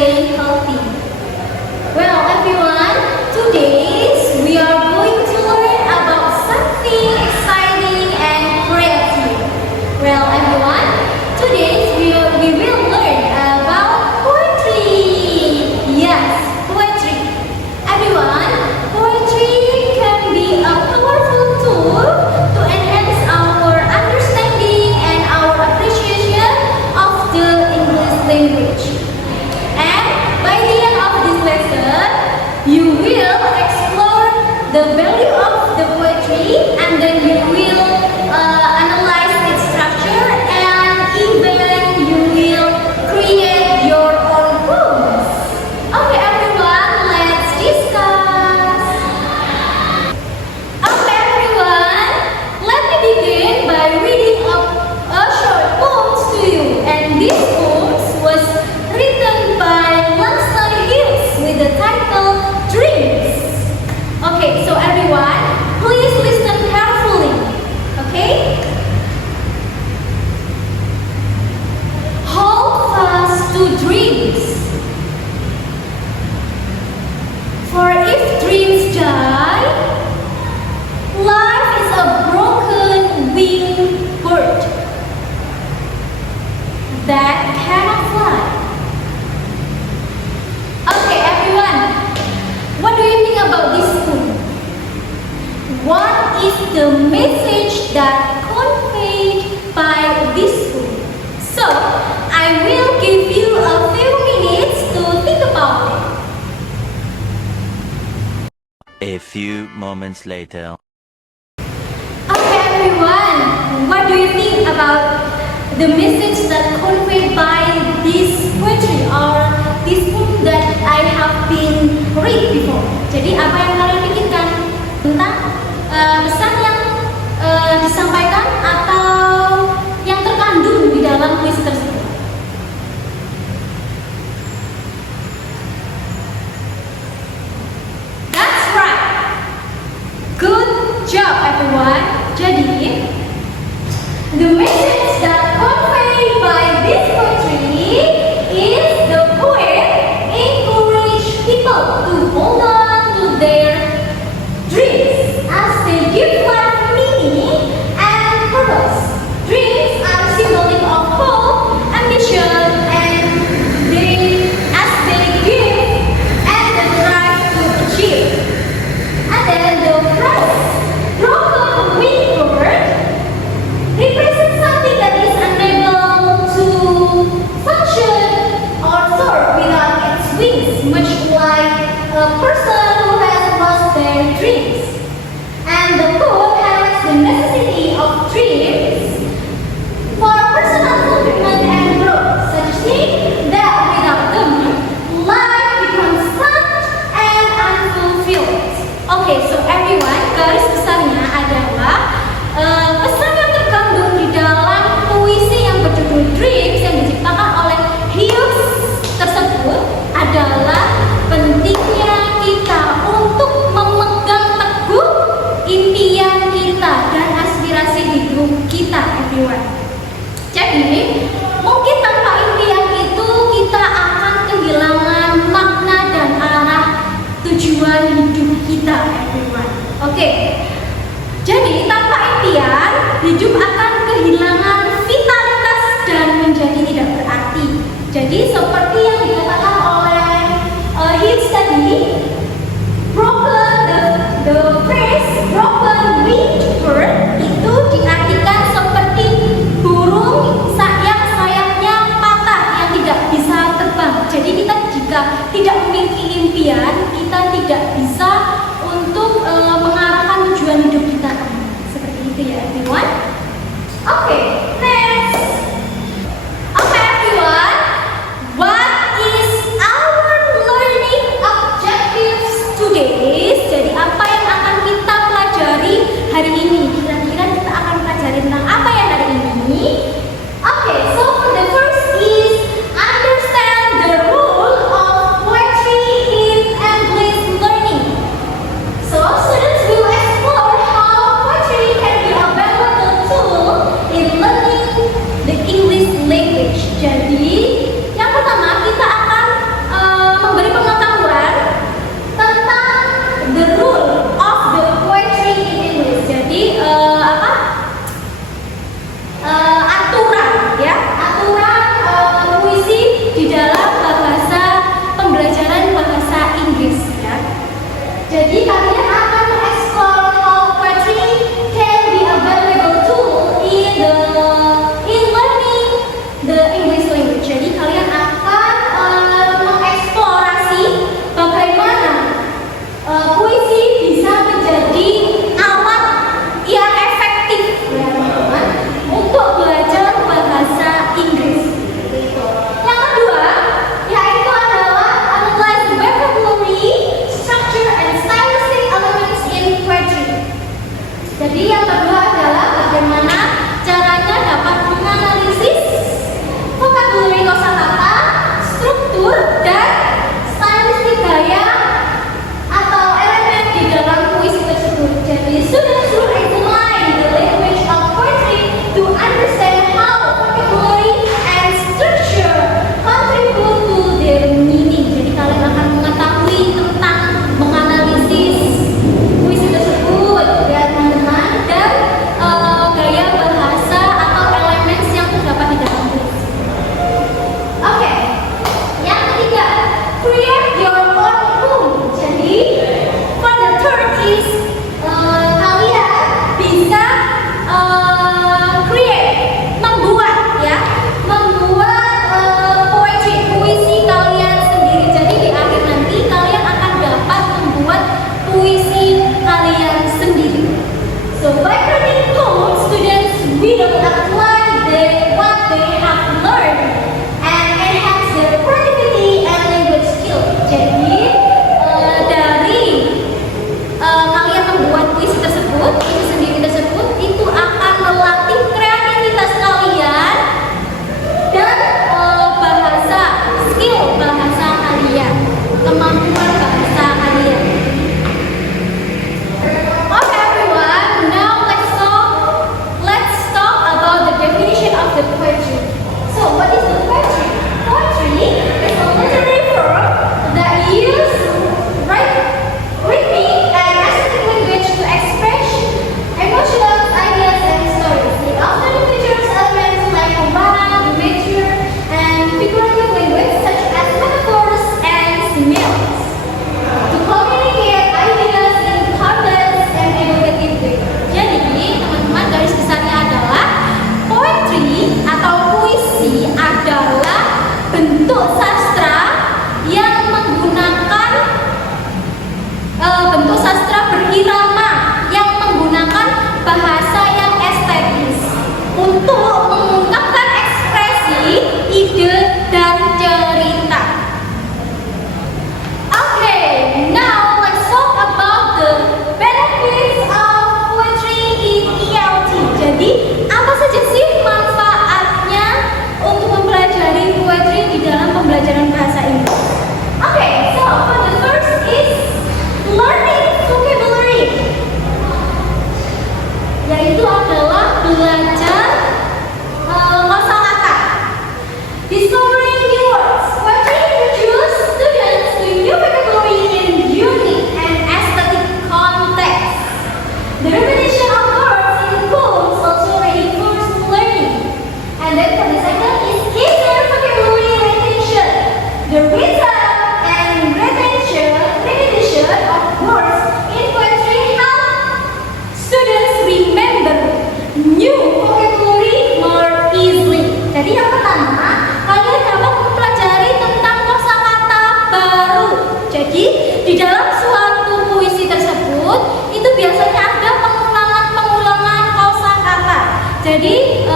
stay healthy. Well, everyone, today we are going to learn about something exciting and creative. Well, everyone, today we will learn about poetry. Yes, poetry. Everyone, poetry can be a powerful tool to enhance our understanding and our appreciation of the English language. And by the end of this lesson, you will explore the value of the poetry, and then you will analyze its structure, and even you will create your own poems. Okay, everyone, let's discuss. Okay, everyone, let me begin by reading a short poem to you, and this poem was written by Langston Hughes with the title Dreams. Okay, so everyone, please listen carefully. Okay? Hold fast to dreams. For if dreams die, life is a broken winged bird that cannot fly. Okay, everyone, what do you think about this poem? What is the message that conveyed by this poem? So, I will give you a few minutes to think about it. A few moments later. Okay, everyone, what do you think about the message that conveyed by this poetry or this book that I have been read before? Jadi apa yang kalian pikirkan tentang pesan yang disampaikan atau yang terkandung di dalam puisi tersebut? That's right. Good job, everyone. Jadi, the message that conveyed by this poetry is the poet encourage people to hold on to their dreams as they give life meaning and purpose. Dreams are symbolic of hope, ambition, and as they give and the drive to achieve. And then the phrase broken wing bird represents something that is unable to function or soar without its wings, much like a person who has lost their dreams. And the poem highlights the necessity of dreams for personal fulfillment and growth, suggesting that without them, life becomes stuck and unfulfilled. Okay, so everyone, garis besarnya adalah pesan yang terkandung di dalam puisi yang berjudul Dreams yang diciptakan oleh Hughes tersebut adalah pentingnya kita untuk memegang teguh impian kita dan aspirasi hidup kita, everyone. Jadi, mungkin tanpa impian itu kita akan kehilangan makna dan arah tujuan hidup kita, everyone. Oke. Jadi, tanpa impian, hidup akan kehilangan vitalitas dan menjadi tidak berarti. Jadi, seperti yang dikatakan oleh Hughes tadi, the phrase broken winged bird itu diartikan seperti burung yang sayapnya patah yang tidak bisa terbang. Jadi kita jika tidak memiliki impian, kita tidak bisa untuk mengarahkan tujuan hidup kita. Seperti itu ya, everyone. Okay, next. Okay, everyone. What is our learning objectives today? Jadi apa yang akan kita pelajari hari ini? Kira-kira kita akan pelajari tentang apa ya hari ini? Okay, so the first is understand the role of poetry in English learning. So students will explore how poetry can be a valuable tool in learning untuk mengungkapkan ekspresi, ide, dan cerita. Okay, now let's talk about the benefits of poetry in ELT. Jadi, apa saja sih manfaatnya untuk mempelajari poetry di dalam pembelajaran bahasa Inggris? Okay, so for the first is learning vocabulary, yaitu adalah belajar kosakata. Discovering new words. Poetry introduces students to new vocabulary in unique and aesthetic context. The repetition of words in poems also reinforces learning. And then for the second is inner vocabulary retention. The rhythm and repetition of words in poetry help students remember new vocabulary more easily. Jadi yang pertama, kalian dapat mempelajari tentang kosakata baru. Jadi di dalam suatu puisi tersebut itu biasanya ada pengulangan kosakata. Jadi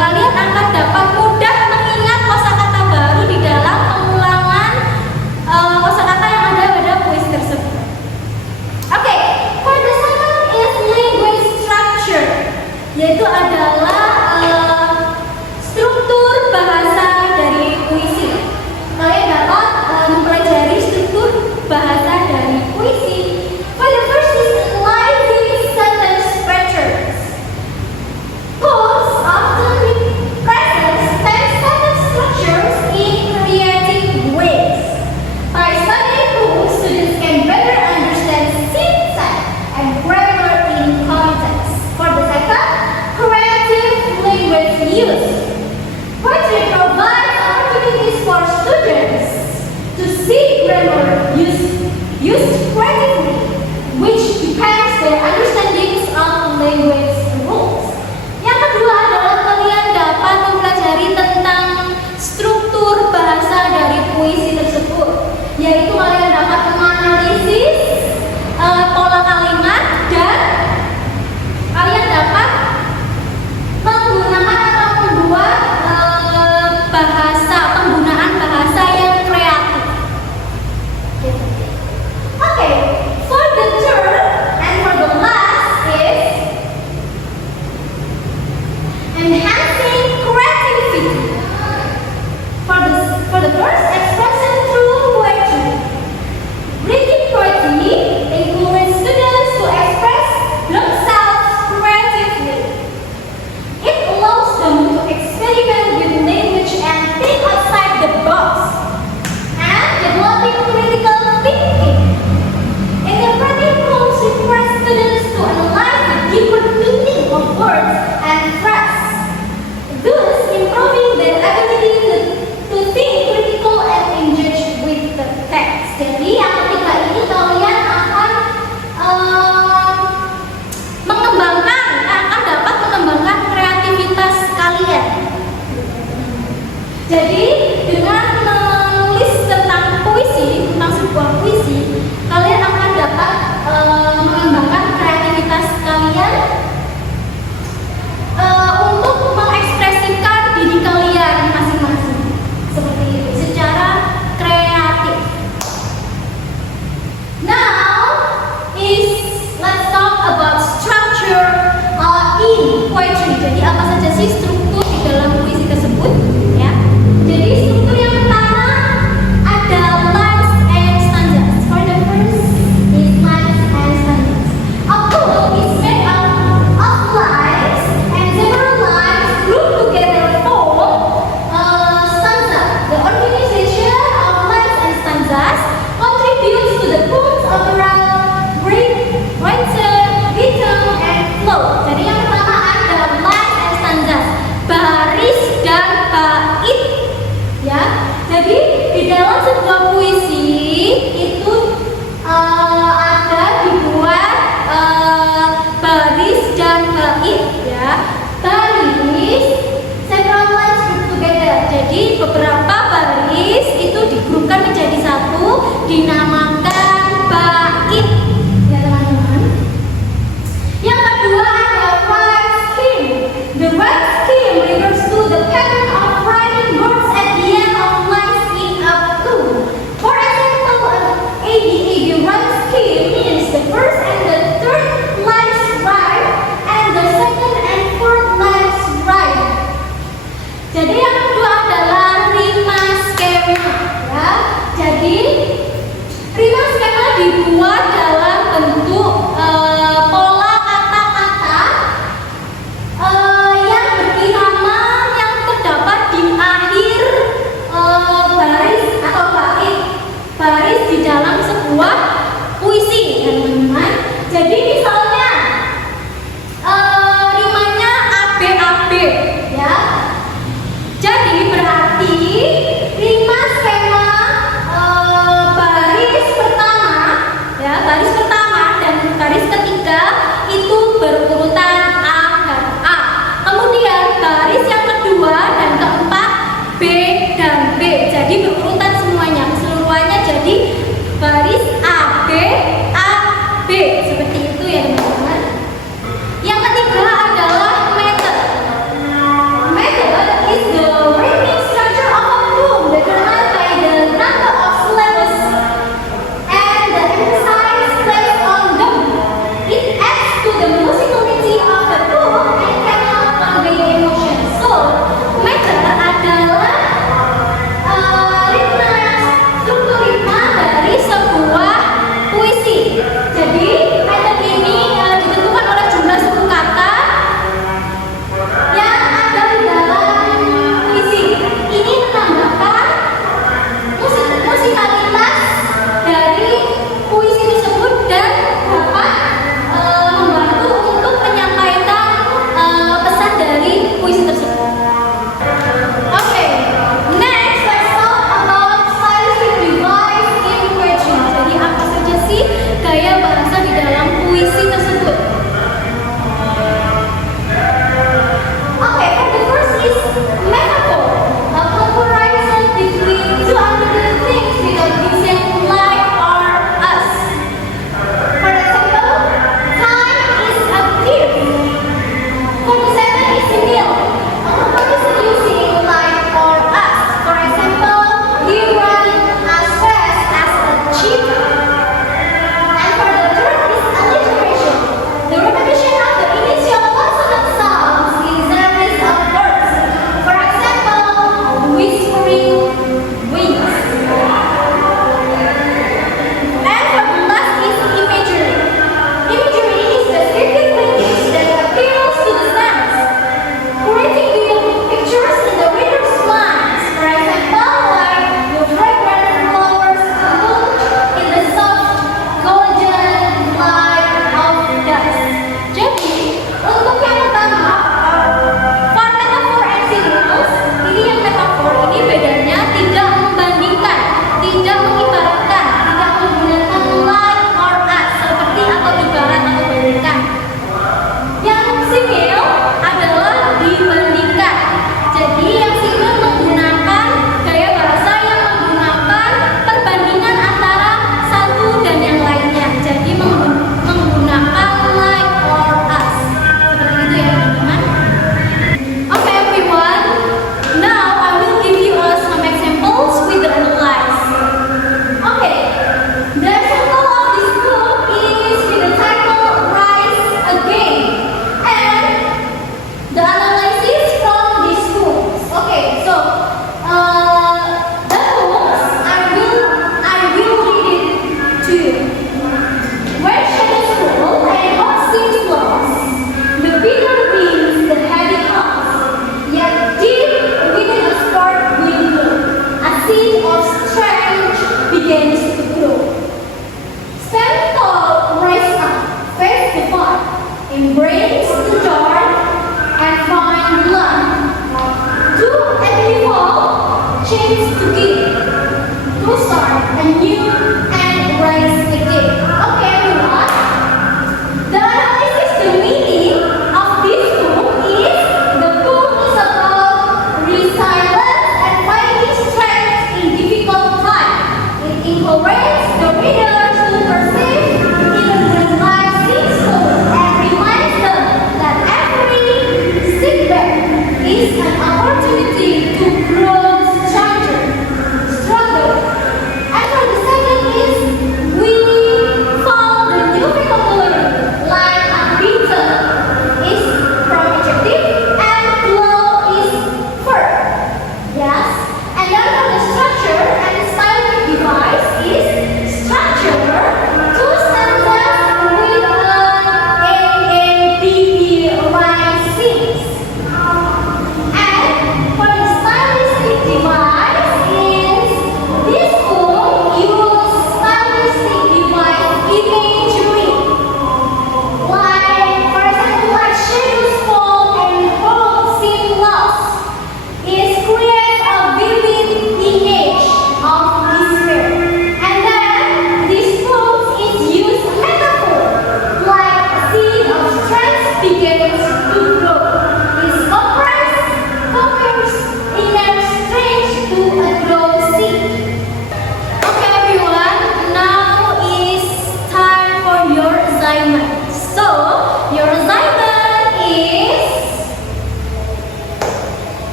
kalian akan dapat mudah mengingat kosakata baru di dalam pengulangan kosakata yang ada pada puisi tersebut. Okay, for the second is language structure, yaitu adalah struktur bahasa dari puisi. Kalian dapat mempelajari struktur bahasa dari puisi. For the first is analyzing sentence structures. Poems often represent sentence structures in creative ways. By studying poems, students can better understand syntax and grammar in context. For the second, creative language use. Poetry provides opportunities for students to see grammar used creatively, which depends their understandings of language rules. Yang kedua adalah kalian dapat mempelajari tentang struktur bahasa dari puisi tersebut, yaitu kalian dapat menganalisis pola kalimat dan kalian dapat menggunakan atau membuat penggunaan bahasa yang kreatif. Okay, for the third and for the last is enhancing creativity. For the first, expression through poetry. Reading poetry encourages students to express themselves creatively. It allows them to experiment with language and think outside the box, and developing critical thinking. Interpreting poems requires students to analyze the deeper meaning of words and phrases, thus improving their ability to think critical and engage with the text. Jadi yang ketiga ini kalian akan akan dapat mengembangkan kreativitas kalian. Jadi dengan menulis tentang puisi, tentang sebuah puisi, kalian akan dapat mengembangkan kreativitas kalian untuk mengekspresikan diri kalian masing-masing seperti itu secara kreatif. Now let's talk about structure in poetry. Jadi apa saja sih struktur di dalam puisi tersebut? Ya. Jadi struktur yang pertama ada lines and stanzas. For the first is lines and stanzas. A poem is made up of lines and several lines grouped together form stanza. The organization of lines and stanzas contributes to the poem's overall rhythm and flow. Jadi yang pertama ada lines and stanzas.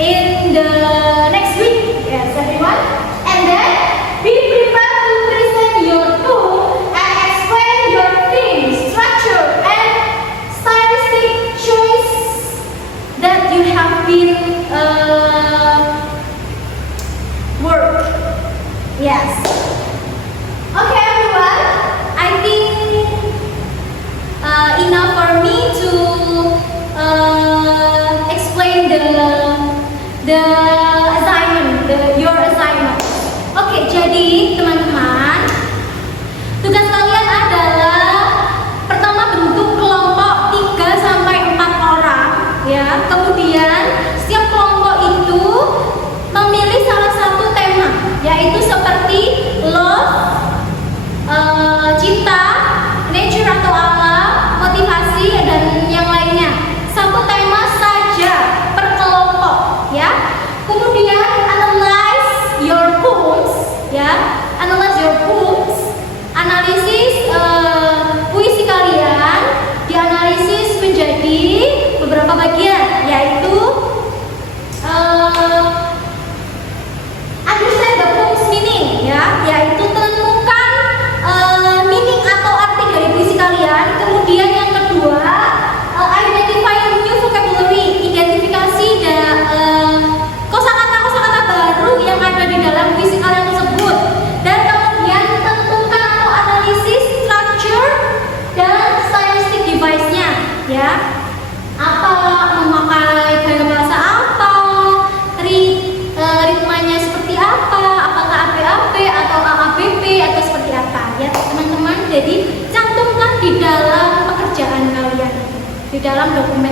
in the next week. Yes, everyone. And then be prepared to present your tool and explain your theme, structure, and stylistic choice that you have been work. Yes. Okay, everyone. I think enough for me to explain the assignment, your assignment. Oke, jadi teman-teman, tugas kalian adalah pertama bentuk kelompok 3 sampai 4 orang, ya. Kemudian setiap kelompok itu memilih salah satu tema, yaitu seperti love, cinta, nature atau alam, motivasi, dan yang lainnya. Satu tema saja per kelompok, ya. Kemudian analyze your poems, ya. Analyze your poems. Analisis puisi kalian dianalisis menjadi beberapa bagian, yaitu understand the poem's meaning, ya, yaitu tentukan meaning atau arti dari puisi kalian. Kemudian yang kedua, identify new vocabulary, identifikasi kosakata-kosakata baru yang ada di dalam puisi kalian tersebut. Dan kemudian tentukan atau analisis structure dan stylistic device-nya, ya. Apa memakai gaya bahasa apa, ritmanya seperti apa, apakah ABAB atau AABB atau seperti apa, ya teman-teman. Jadi cantumkan di dalam pekerjaan kalian, di dalam dokumen